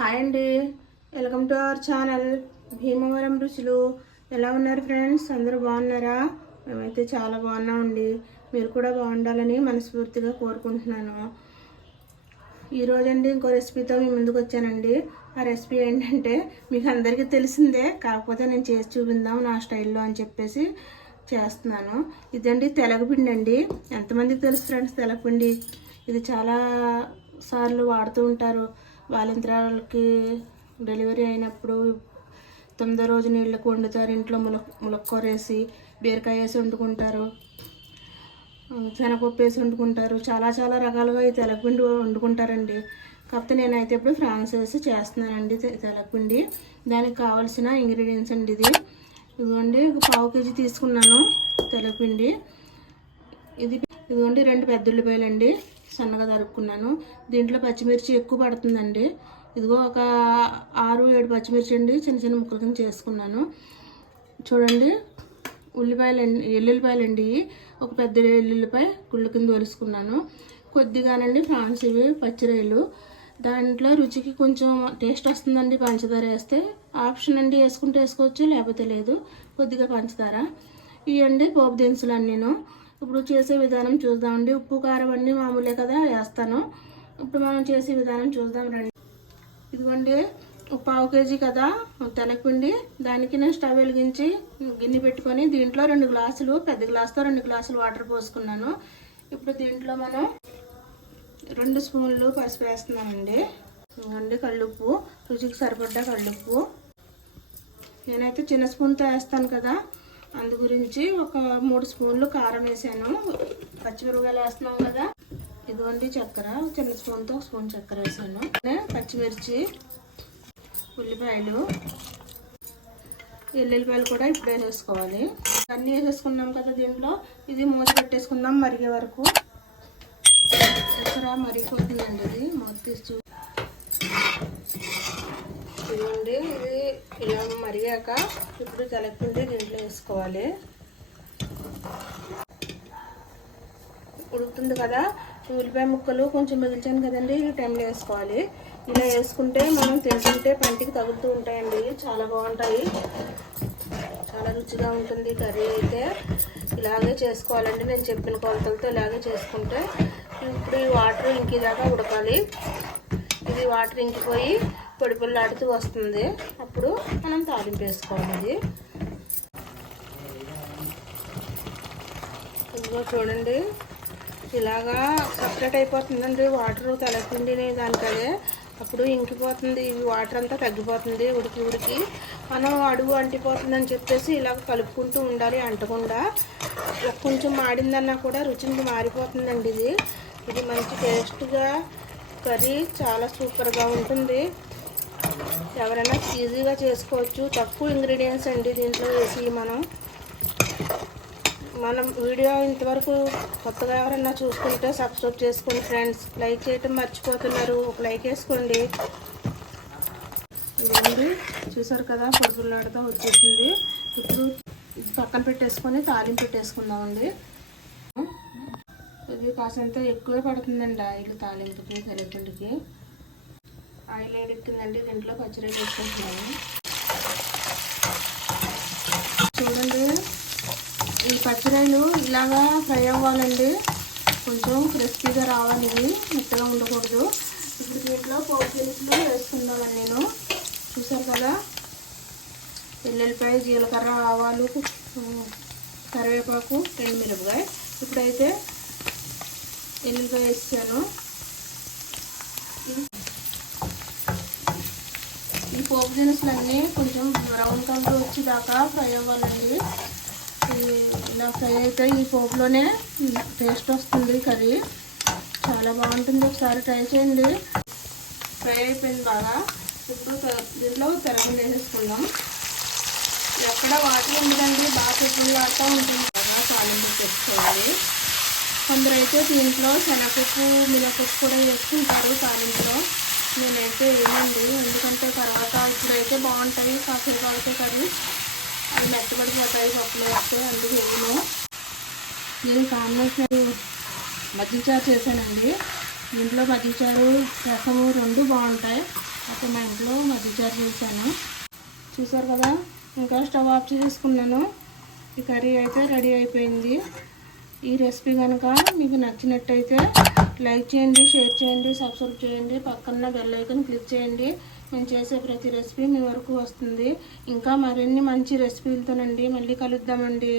Hi అండి. Welcome to our channel. Bhimavaram రుచులు. ఎలా ఉన్నారు ఫ్రెండ్స్? అందరూ బాగున్నారా? మేమైతే చాలా బాగున్నామండి. మీరు కూడా బాగుండాలని మనస్ఫూర్తిగా కోరుకుంటున్నాను. ఈరోజండి ఇంకో రెసిపీతో మీ ముందుకు వచ్చానండి. ఆ రెసిపీ ఏంటంటే మీకు అందరికీ తెలిసిందే. కాకపోతే నేను చేసి చూపిందాం నా స్టైల్లో అని చెప్పేసి చేస్తున్నాను. ఇదండి తెలగపిండి అండి. ఎంతమందికి తెలుసు ఫ్రెండ్స్ తెలగపిండి? ఇది చాలా సార్లు వాడుతూ ఉంటారు. వాలంతరాలకి డెలివరీ అయినప్పుడు తొమ్మిదో రోజు నీళ్ళకు వండుతారు. ఇంట్లో ములక్ ములక్కూర వేసి బీరకాయ వేసి వండుకుంటారు. శనగపప్పు వేసి వండుకుంటారు. చాలా చాలా రకాలుగా ఈ తెలగపిండి వండుకుంటారండి. కాకపోతే నేనైతే ఇప్పుడు ఫ్రాన్స్ వేసి చేస్తున్నానండి తె- తెలగపిండి. దానికి కావాల్సిన ఇంగ్రీడియంట్స్ అండి ఇది. ఇదిగోండి ఒక పావు కేజీ తీసుకున్నాను తెలగపిండి. ఇది ఇదిగోండి రెండు పెద్ద ఉల్లిపాయలు అండి సన్నగా తరుక్కున్నాను. దీంట్లో పచ్చిమిర్చి ఎక్కువ పడుతుందండి. ఇదిగో ఒక ఆరు ఏడు పచ్చిమిర్చి అండి చిన్న చిన్న ముక్కల కింద చేసుకున్నాను. చూడండి ఉల్లిపాయలు ఎల్లుల్లిపాయలు అండి ఒక పెద్ద ఎల్లుల్లిపాయ గుళ్ళు కింద ఒలుసుకున్నాను. కొద్దిగానండి ఫ్రాన్స్ ఇవి పచ్చిరాయలు. దాంట్లో రుచికి కొంచెం టేస్ట్ వస్తుందండి పంచదార వేస్తే. ఆప్షన్ అండి వేసుకుంటే వేసుకోవచ్చు లేకపోతే లేదు. కొద్దిగా పంచదార. ఇవ్వండి పోపు దినుసులు అన్నీను. ఇప్పుడు చేసే విధానం చూద్దామండి. ఉప్పు కారం అన్నీ మామూలే కదా వేస్తాను. ఇప్పుడు మనం చేసే విధానం చూద్దాం రండి. ఇదిగోండి పావు కేజీ కదా తెలపిండి దానికి నేను స్టవ్ వెలిగించి గిన్నె పెట్టుకొని దీంట్లో రెండు గ్లాసులు పెద్ద గ్లాసుతో రెండు గ్లాసులు వాటర్ పోసుకున్నాను. ఇప్పుడు దీంట్లో మనం రెండు స్పూన్లు పసుపు వేస్తున్నానండి. ఇదిగోండి కళ్ళుప్పు. రుచికి సరిపడ్డ కళ్ళుప్పు. నేనైతే చిన్న స్పూన్తో వేస్తాను కదా. అందు గురించి ఒక మూడు స్పూన్లు కారం వేసాను. పచ్చిమిరపకాయలు వేస్తున్నాం కదా. ఇదిగోండి చక్కెర. చిన్న స్పూన్తో ఒక స్పూన్ చక్కెర వేసాను. పచ్చిమిర్చి ఉల్లిపాయలు ఎల్లుల్లిపాయలు కూడా ఇప్పుడు వేసేసుకోవాలి అన్నీ వేసేసుకున్నాం కదా దీంట్లో. ఇది మూత పెట్టేసుకుందాం మరిగే వరకు. చక్కెర మరిగిపోతుందండి ఇది మూత తీసి చూ ఇదిగోండి ఇది ఇలా మరిగాక ఇప్పుడు తలపిండి దీంట్లో వేసుకోవాలి. ఉడుకుతుంది కదా ఉల్లిపాయ ముక్కలు కొంచెం మిగిల్చాను కదండి ఈ టైంలో వేసుకోవాలి. ఇలా వేసుకుంటే మనం తింటుంటే పంటికి తగులుతూ ఉంటాయండి చాలా బాగుంటాయి. చాలా రుచిగా ఉంటుంది కర్రీ అయితే. ఇలాగే చేసుకోవాలండి నేను చెప్పిన కొలతలతో ఇలాగే చేసుకుంటే. ఇప్పుడు ఈ వాటర్ ఇంకిదాకా ఉడకాలి. ఇది వాటర్ ఇంకిపోయి పొడి పొల్లాడుతూ వస్తుంది. అప్పుడు మనం తాలింపు వేసుకోవాలి ఇది. ఇదిగో చూడండి. ఇలాగా సపరేట్ అయిపోతుందండి. వాటర్ తలపిండిని దానికదే. అప్పుడు ఇంకిపోతుంది. ఇవి వాటర్ అంతా తగ్గిపోతుంది ఉడికి ఉడికి. మనం అడుగు అంటిపోతుందని చెప్పేసి ఇలా కలుపుకుంటూ ఉండాలి అంటకుండా. కొంచెం మాడిందన్నా కూడా రుచిని మారిపోతుందండి ఇది. ఇది మంచి టేస్ట్గా కర్రీ చాలా సూపర్గా ఉంటుంది. ఎవరైనా ఈజీగా చేసుకోవచ్చు. తక్కువ ఇంగ్రీడియంట్స్ అండి దీంట్లో వేసి మనం. మనం వీడియో ఇంతవరకు కొత్తగా ఎవరైనా చూసుకుంటే సబ్స్క్రైబ్ చేసుకోండి ఫ్రెండ్స్ లైక్ చేయటం మర్చిపోతున్నారు. ఒక లైక్ వేసుకోండి. ఇదండి చూసారు కదా పొడుగులాడుతూ వచ్చేసింది. ఇప్పుడు ఇది పక్కన పెట్టేసుకొని తాలింపు పెట్టేసుకుందామండి. ఇది కాసంత ఎక్కువే పడుతుందండి ఆయిల్ తాలింపుకి తెలపిండికి ఆయిల్ ఏడెక్కిందండి దీంట్లో పచ్చిరొయ్య వేసుకుంటున్నాను చూడండి ఈ పచ్చిరాయలు ఇలాగా ఫ్రై అవ్వాలండి. కొంచెం క్రిస్పీగా రావాలి ఇవి మెత్తగా ఉండకూడదు. ఇప్పుడు దీంట్లో పోపు దినుసులు వేసుకుందామని నేను. చూసారు కదా? ఎల్లుల్లిపాయ జీలకర్ర ఆవాలు కరివేపాకు కరివేపాకు ఎండుమిరపకాయ. ఇప్పుడైతే ఎల్లుల్లిపాయ వేసాను. ఈ పోపు దినుసులు అన్నీ కొంచెం బ్రౌన్ కలర్ వచ్చేదాకా ఫ్రై అవ్వాలండి. ఇలా ఫ్రై అయితే ఈ పోపులోనే టేస్ట్ వస్తుంది కర్రీ. చాలా బాగుంటుంది. ఒకసారి ట్రై చేయండి. ఫ్రై అయిపోయింది బాగా. ఇప్పుడు దీంట్లో తెరగండి వేసేసుకుందాం. ఎక్కడ వాటర్ ఉండదండి. బాగా పెట్టులాడుతూ ఉంటుంది బాగా తాలింపు పెట్టుకోవాలి. కొందరు అయితే దీంట్లో శనగపప్పు మినపప్పు కూడా వేసుకుంటారు తాలింపులో. నేనైతే వేయనండి ఎందుకంటే తర్వాత ఇప్పుడైతే బాగుంటాయి కాసేపు కర్రీ అవి మెత్తబడిపోతాయి పప్పులో వేస్తే అందుకు వేయను నేను కాంబినేషన్ మజ్జిగచారు చేశానండి. ఇంట్లో మజ్జిగచారు రసము రెండు బాగుంటాయి. అయితే మా ఇంట్లో మధ్యచారు చేశాను. చూసారు కదా ఇంకా స్టవ్ ఆఫ్ చేసుకున్నాను. ఈ కర్రీ అయితే రెడీ అయిపోయింది. ఈ రెసిపీ కనుక మీకు నచ్చినట్టయితే లైక్ చేయండి షేర్ చేయండి సబ్స్క్రైబ్ చేయండి పక్కన బెల్ ఐకాన్ క్లిక్ చేయండి. మేము చేసే ప్రతి రెసిపీ మీ వరకు వస్తుంది. ఇంకా మరిన్ని మంచి రెసిపీలతోనండి మళ్ళీ కలుద్దామండి.